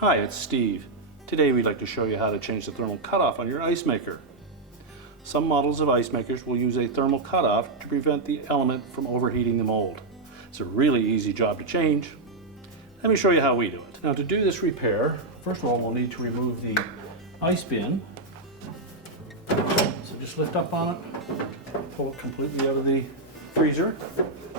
Hi, it's Steve. Today we'd like to show you how to change the thermal cutoff on your ice maker. Some models of ice makers will use a thermal cutoff to prevent the element from overheating the mold. It's a really easy job to change. Let me show you how we do it. Now, to do this repair, first of all we'll need to remove the ice bin. So just lift up on it, pull it completely out of the freezer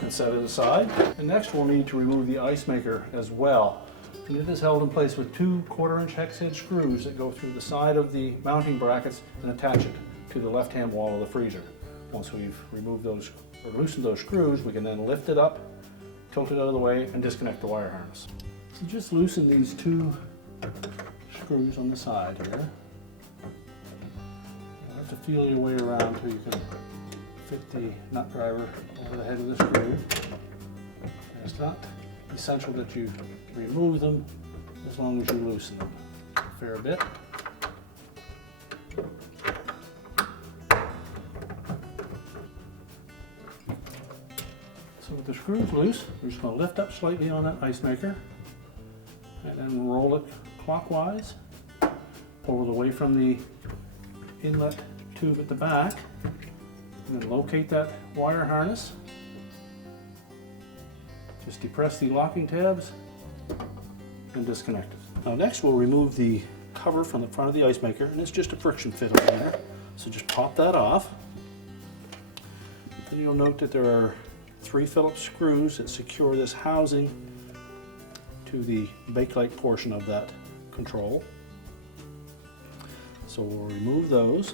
and set it aside. And next we'll need to remove the ice maker as well. And it is held in place with two 1/4-inch hex head screws that go through the side of the mounting brackets and attach it to the left-hand wall of the freezer. Once we've removed those or loosened those screws, we can then lift it up, tilt it out of the way, and disconnect the wire harness. So just loosen these two screws on the side here. You have to feel your way around until you can fit the nut driver over the head of the screw. And it's not essential that you remove them as long as you loosen them a fair bit. So with the screws loose, we're just going to lift up slightly on that ice maker and then roll it clockwise, pull it away from the inlet tube at the back, and then locate that wire harness. Just depress the locking tabs and disconnect it. Now next we'll remove the cover from the front of the ice maker, and it's just a friction fit on there. So just pop that off. Then you'll note that there are 3 Phillips screws that secure this housing to the bakelite portion of that control. So we'll remove those.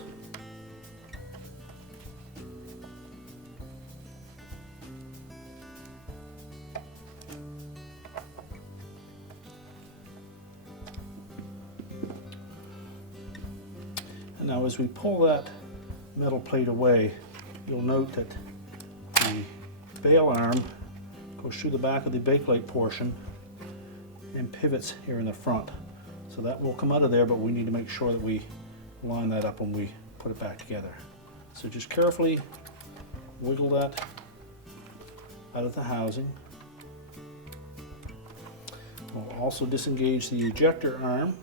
And now as we pull that metal plate away, you'll note that the bail arm goes through the back of the bakelite portion and pivots here in the front. So that will come out of there, but we need to make sure that we line that up when we put it back together. So just carefully wiggle that out of the housing. We'll also disengage the ejector arm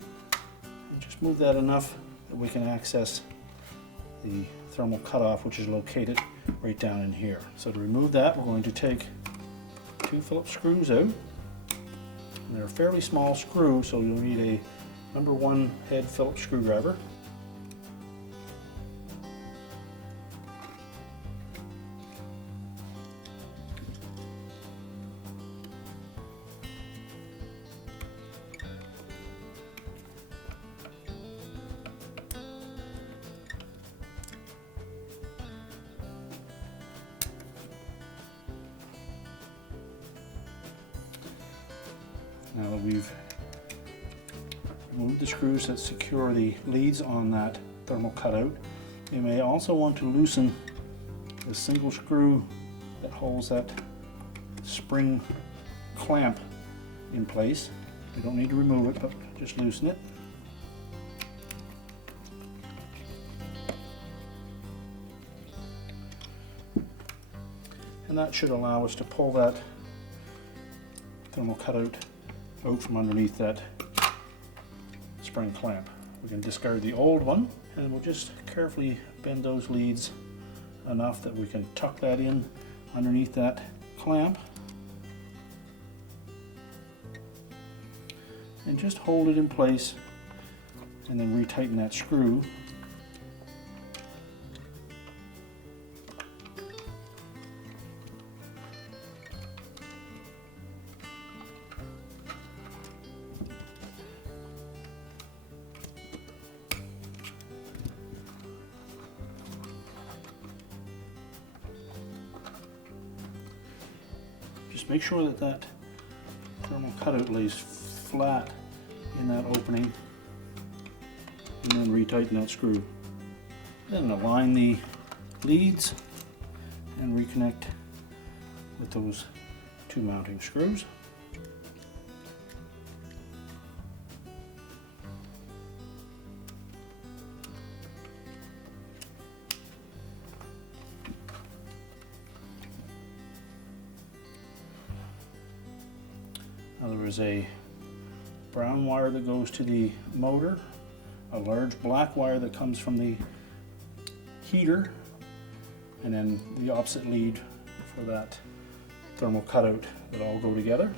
and just move that enough that we can access the thermal cutoff, which is located right down in here. So to remove that, we're going to take 2 Phillips screws out. And they're a fairly small screw, so you'll need a number 1 head Phillips screwdriver. Now that we've removed the screws that secure the leads on that thermal cutout, you may also want to loosen the single screw that holds that spring clamp in place. You don't need to remove it, but just loosen it. And that should allow us to pull that thermal cutout out from underneath that spring clamp. We can discard the old one, and we'll just carefully bend those leads enough that we can tuck that in underneath that clamp and just hold it in place and then retighten that screw. Just make sure that that thermal cutout lays flat in that opening, and then retighten that screw. Then align the leads and reconnect with those 2 mounting screws. Now there is a brown wire that goes to the motor, a large black wire that comes from the heater, and then the opposite lead for that thermal cutout that all go together.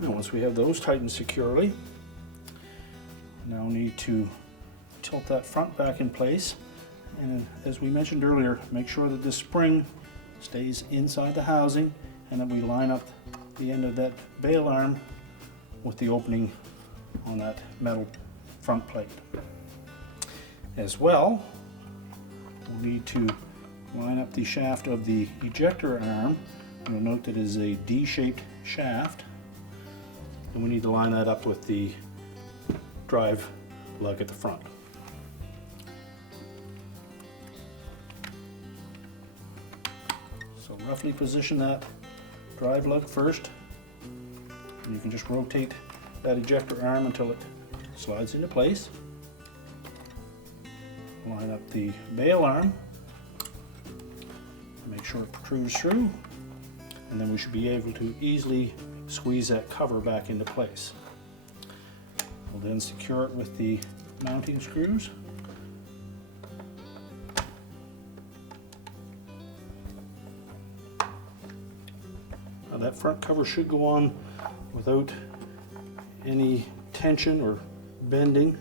And once we have those tightened securely, now need to tilt that front back in place. And as we mentioned earlier, make sure that this spring stays inside the housing and that we line up the end of that bail arm with the opening on that metal front plate. As well, we'll need to line up the shaft of the ejector arm. You'll note that it is a D-shaped shaft. And we need to line that up with the drive lug at the front. So roughly position that drive lug first. And you can just rotate that ejector arm until it slides into place. Line up the bail arm. Make sure it protrudes through. And then we should be able to easily squeeze that cover back into place. We'll then secure it with the mounting screws. Now that front cover should go on without any tension or bending.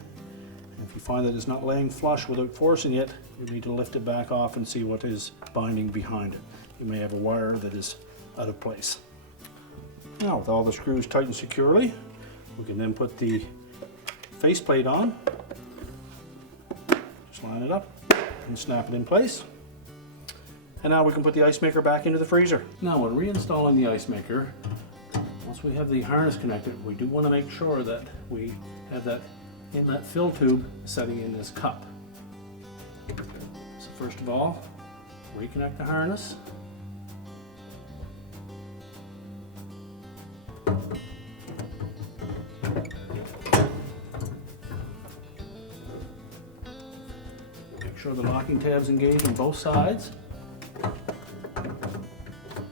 And if you find that it's not laying flush without forcing it, you need to lift it back off and see what is binding behind it. You may have a wire that is out of place. Now, with all the screws tightened securely, we can then put the faceplate on. Just line it up and snap it in place. And now we can put the ice maker back into the freezer. Now, when reinstalling the ice maker, once we have the harness connected, we do want to make sure that we have that inlet fill tube setting in this cup. So first of all, reconnect the harness. Make sure the locking tabs engage on both sides.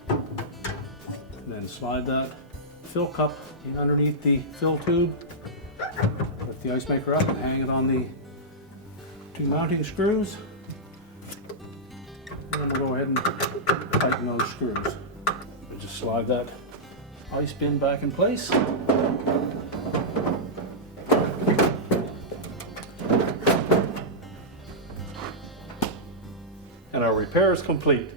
And then slide that fill cup in underneath the fill tube. Lift the ice maker up and hang it on the two mounting screws. And then we'll go ahead and tighten those screws. We just slide that ice bin back in place. And our repair is complete.